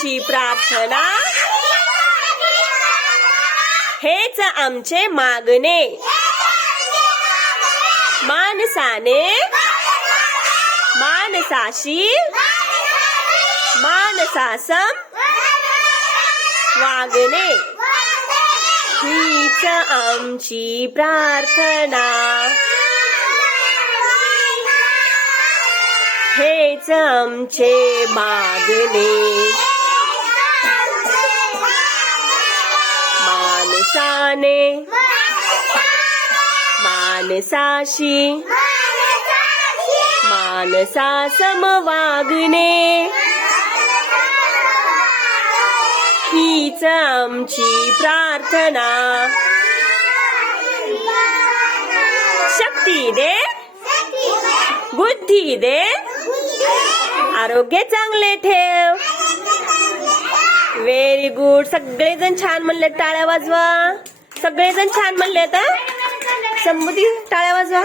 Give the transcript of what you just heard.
आमची प्रार्थना, हेच आमचे मागणे. माणसाने माणसाशी माणसासम वागणे, हीच आमची प्रार्थना, हेच आमचे मागणे. माणसाने माणसाशी माणसासम वागणे, हीच आमची प्रार्थना. शक्ती दे, बुद्धी दे, आरोग्य चांगले ठेव. Very good. सगळेजण छान म्हणले, टाळ्या वाजवा. सगळेजण छान म्हणले. आता समृद्धी टाळ्या वाजवा.